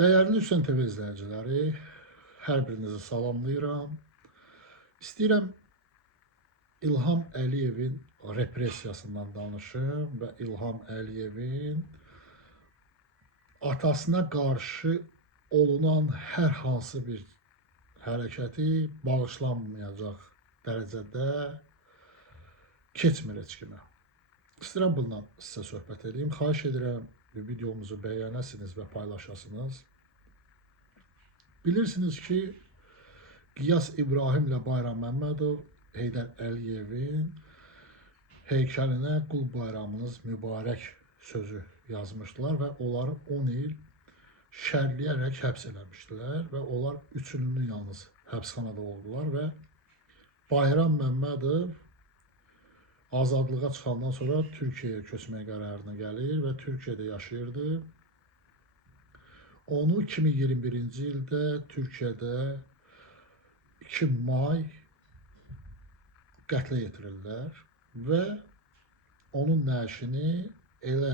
Dəyərli Hüseyn TV izləyiciləri, hər birinizi salamlayıram. İstəyirəm İlham Əliyevin repressiyasından danışım və İlham Əliyevin atasına qarşı olunan hər hansı bir hərəkəti bağışlanmayacaq dərəcədə keçmir heç kimə. İstəyirəm bundan sizə söhbət edeyim. Xahiş edirəm videomuzu bəyənəsiniz və paylaşasınız. Bilirsiniz ki, Qiyas İbrahim ilə Bayram Məmmədov Heydər Əliyevin heykəlinə qul bayramınız mübarək sözü yazmışdılar və onları 10 il şərləyərək həbs eləmişdilər və onlar 3 ilini yalnız həbsxanada oldular və Bayram Məmmədov azadlığa çıxandan sonra Türkiyəyə köçmək qərarına gəlir və Türkiyədə yaşayırdı. Onu 2021-ci ildə Türkiyədə 2 may qətlə yetirirlər və onun nəşini elə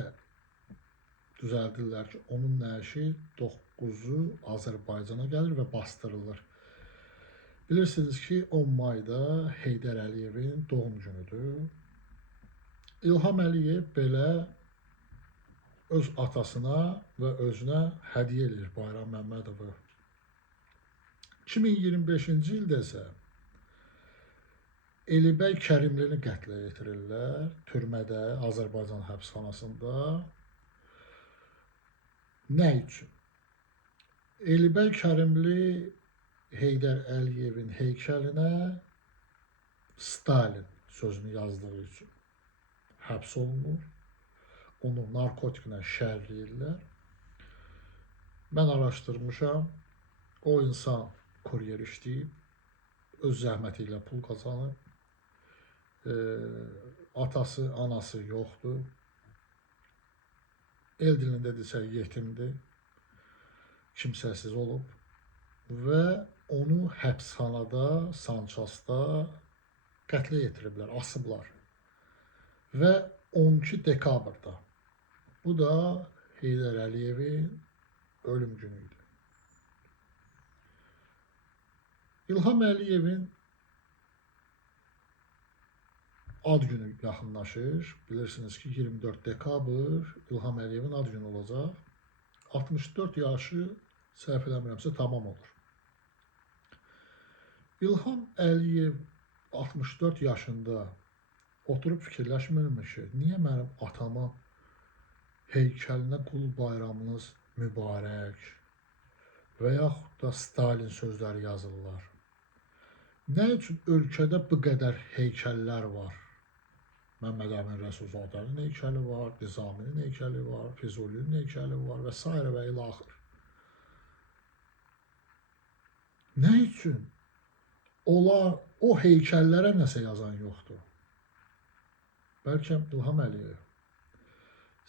düzəldirlər ki, onun nəşi 9-u Azərbaycana gəlir və bastırılır. Bilirsiniz ki, 10 mayda Heydər Əliyevin doğum günüdür. İlham Əliyev belə öz atasına və özünə hədiyyə edir Bayram Məmmədovu. 2025-ci ildə isə Elibəy Kərimlini qətlə yetirirlər türmədə, Azərbaycan həbsxanasında. Nə üçün? Elibəy Kərimli Heydər Əliyevin heykəlinə Stalin sözünü yazdığı üçün həbs olunur. Onu narkotiklə şərləyirlər. Mən araşdırmışam. O insan kuryer işləyib, öz zəhməti ilə pul qazanıb. Atası, anası yoxdur. El dilində desə yetimdir. Kimsəsiz olub. Və onu həbsxanada, Sançasda qətlə yetiriblər, asıblar. Və 12 dekabrda. Bu da Heydər Əliyevin ölüm günü idi. İlham Əliyevin ad günü yaxınlaşır. Bilirsiniz ki, 24 dekabr İlham Əliyevin ad günü olacaq. 64 yaşı, səhv eləmirəmsə, tamam olur. İlham Əliyev 64 yaşında oturub fikirləşmirmiş ki, niyə mənim atamın heykəlinə qul bayramınız mübarək və yaxud da Stalin sözləri yazırlar? Nə üçün ölkədə bu qədər heykəllər var? Məmməd Əmin Rəsulzadənin heykəli var, Nizaminin heykəli var, Füzulinin heykəli var və s. və ilaxır. Nə üçün o heykəllərə nəsə yazan yoxdur? Bəlkə İlham Əliyev,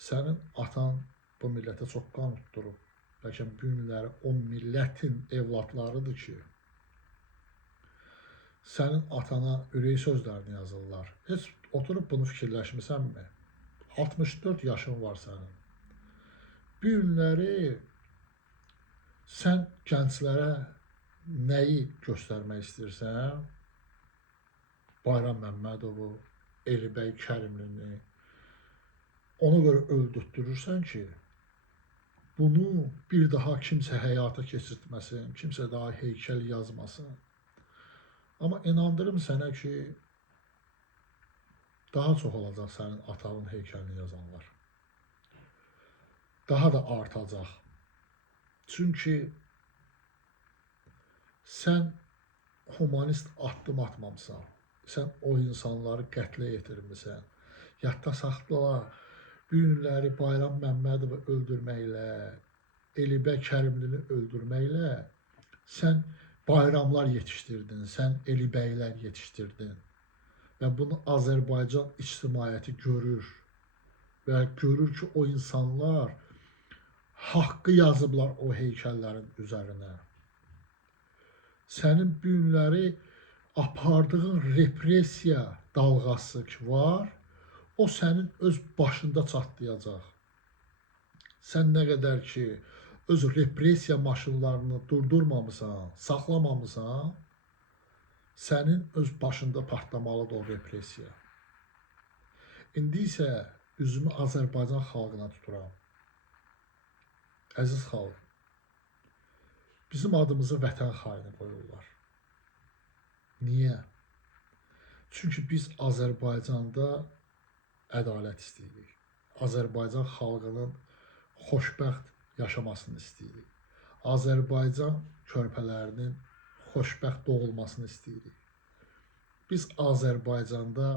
sənin atan bu millətə çox qan utdurub. Bəlkə bu günləri o millətin evladlarıdır ki, sənin atana ürək sözlərini yazırlar. Heç oturub bunu fikirləşmisənmi? 64 yaşın var sənin. Bu günləri sən gənclərə nəyi göstərmək istəyirsən? Bayram Məmmədovu, Elibəy Kərimlini ona görə öldürtdürürsən ki, bunu bir daha kimsə həyata keçirtməsin, kimsə daha heykəl yazmasın. Amma inandırım sənə ki, daha çox olacaq sənin atanın heykəlini yazanlar. Daha da artacaq. Çünki sən humanist addım atmamısan. Sən o insanları qətlə yetirmirsən. Yadda saxla, bu günləri Bayram Məmmədovu öldürməklə, Elibəy Kərimlini öldürməklə sən bayramlar yetişdirdin, sən Elibəylər yetişdirdin. Və bunu Azərbaycan ictimaiyyəti görür. Və görür ki, o insanlar haqqı yazıblar o heykəllərin üzərinə. Sənin bu günləri apardığın repressiya dalğası ki var, o sənin öz başında çatlayacaq. Sən nə qədər ki öz repressiya maşınlarını durdurmamısan, saxlamamısan, sənin öz başında patlamalıdır o repressiya. İndi isə üzümü Azərbaycan xalqına tuturam. Əziz xalq, bizim adımızı vətən xaini qoyurlar. Niyə? Çünki biz Azərbaycanda ədalət istəyirik. Azərbaycan xalqının xoşbəxt yaşamasını istəyirik. Azərbaycan körpələrinin xoşbəxt doğulmasını istəyirik. Biz Azərbaycanda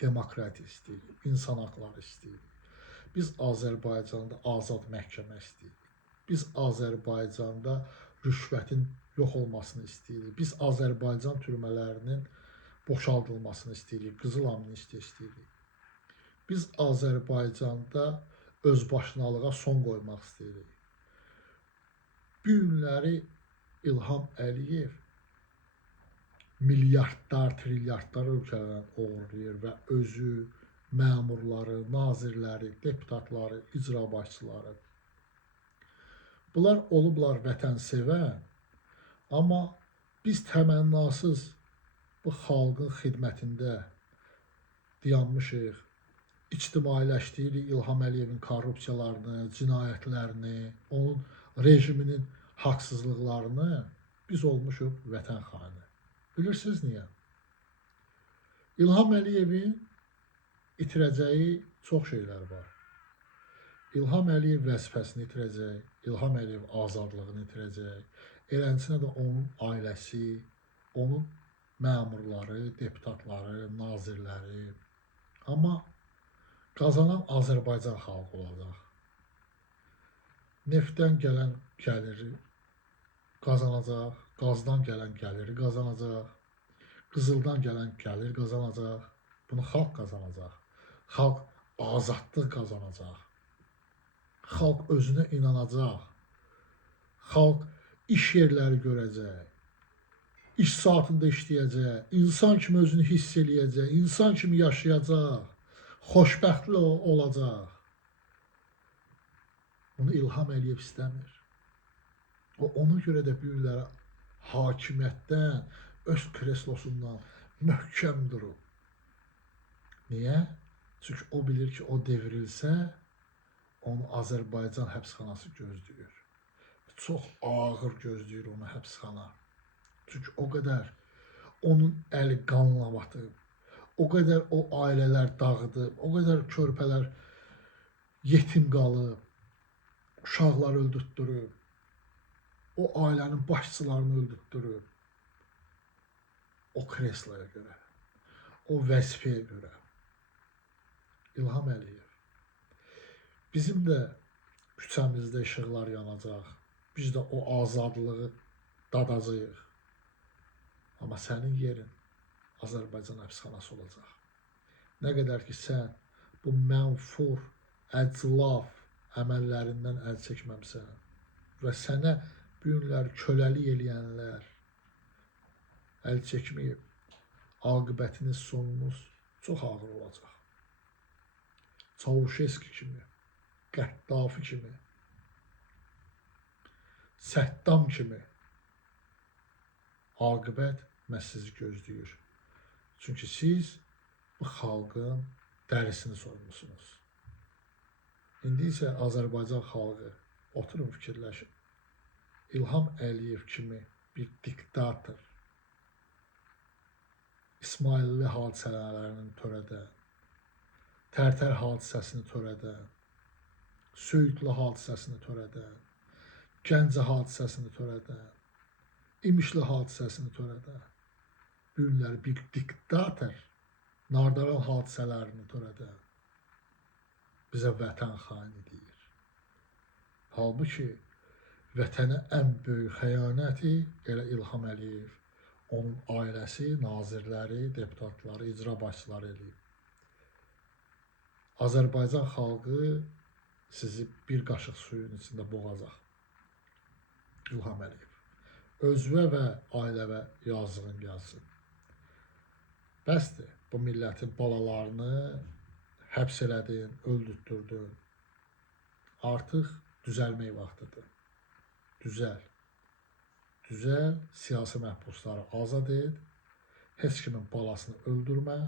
demokratiya istəyirik, insan haqları istəyirik. Biz Azərbaycanda azad məhkəmə istəyirik. Biz Azərbaycanda rüşvətin yox olmasını istəyirik. Biz Azərbaycan türmələrinin boşaldılmasını istəyirik, qızıl amnistiya istəyirik. Biz Azərbaycanda özbaşınalığa son qoymaq istəyirik. Bu günləri İlham Əliyev milyardlar, trilyardlar ölkələrdən oğurlayır və özü, məmurları, nazirləri, deputatları, icra başçıları. Bunlar olublar vətənsevən, amma biz təmənnasız bu xalqın xidmətində dayanmışıq, ictimailəşdiririk İlham Əliyevin korrupsiyalarını, cinayətlərini, onun rejiminin haqsızlıqlarını, biz olmuşuq vətən xaini. Bilirsiniz niyə? İlham Əliyevin itirəcəyi çox şeylər var. İlham Əliyev vəzifəsini itirəcək, İlham Əliyev azadlığını itirəcək, eləncə də onun ailəsi, onun məmurları, deputatları, nazirləri. Amma qazanan Azərbaycan xalqı olacaq. Neftdən gələn gəliri qazanacaq, qazdan gələn gəliri qazanacaq, qızıldan gələn gəlir qazanacaq, bunu xalq qazanacaq. Xalq azadlıq qazanacaq. Xalq özünə inanacaq. Xalq iş yerləri görəcək. İş saatında işləyəcək, insan kimi özünü hiss eləyəcək, insan kimi yaşayacaq, xoşbəxtli olacaq. Bunu İlham Əliyev istəmir. Ona görə də bu günlərə hakimiyyətdən, öz kreslosundan möhkəm durub. Niyə? Çünki o bilir ki, o devrilsə, onu Azərbaycan həbsxanası gözləyir. Çox ağır gözləyir onu həbsxana. Çünki o qədər onun əli qanla batıb, o qədər o ailələr dağıdıb, o qədər körpələr yetim qalıb, uşaqlar öldürtdürüb, o ailənin başçılarını öldürtdürüb. O kresloya görə, o vəzifəyə görə. İlham Əliyev, bizim də küçəmizdə işıqlar yanacaq, biz də o azadlığı dadacağıq. Amma sənin yerin Azərbaycan həbsxanası olacaq. Nə qədər ki, sən bu mənfur, əclaf əməllərindən əl çəkməmsən və sənə bu günlər köləlik eləyənlər əl çəkməyib, aqibətiniz, sonunuz çox ağır olacaq. Çavuşeski kimi, Qəddafi kimi, Səddam kimi aqibət məhz sizi gözləyir. Çünki siz bu xalqın dərisini soymusunuz. İndi isə Azərbaycan xalqı oturun fikirləşin. İlham Əliyev kimi bir diktator İsmailli hadisələrini törədən, Tərtər hadisəsini törədən, Söyüdlü hadisəsini törədən, Gəncə hadisəsini törədən, İmişli hadisəsini törədən, bu günləri bir diktator Nardaran hadisələrini törədən bizə vətən xaini deyir. Halbuki vətənə ən böyük xəyanəti elə İlham Əliyev, onun ailəsi, nazirləri, deputatları, icra başçıları eləyib. Azərbaycan xalqı sizi bir qaşıq suyun içində boğacaq. İlham Əliyev, özünə və ailəvə yazığın gəlsin. Bəsdir, bu millətin balalarını həbs elədin, öldürtdürdün. Artıq Düzəlmək vaxtıdır. Düzəl. Düzəl, siyasi məhbusları azad et, heç kimin balasını öldürmə.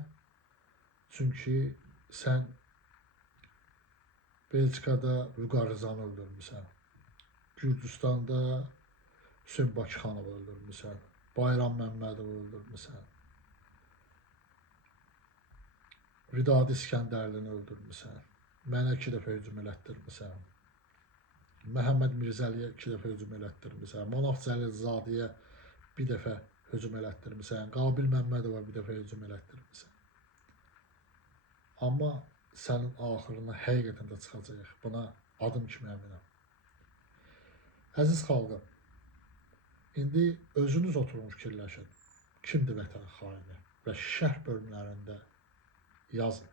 Çünki sən Belçikada Vüqar Rızanı öldürmüsən. Gürcüstanda Hüseyin Bakıxanovu öldürmüsən. Bayram Məmmədovu öldürmüsən. Vidadi İskəndərlini öldürmüsən. Mənə 2 dəfə hücum elətdirmisən. Məhəmməd Mirzəliyə 2 dəfə hücum elətdirmisən. Monaf Cəlilzadəyə 1 dəfə hücum elətdirmisən. Qabil Məmmədova 1 dəfə hücum elətdirmisən. Amma sənin axırına həqiqətən də çıxacaq. Buna adım kimi əminəm. Əziz xalqım, indi özünüz oturun fikirləşin. Kimdir vətən xaini? Və şərh bölümlərində yazın.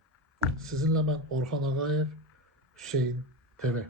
Sizinlə mən Orxan Ağayev, Hüseyn TV.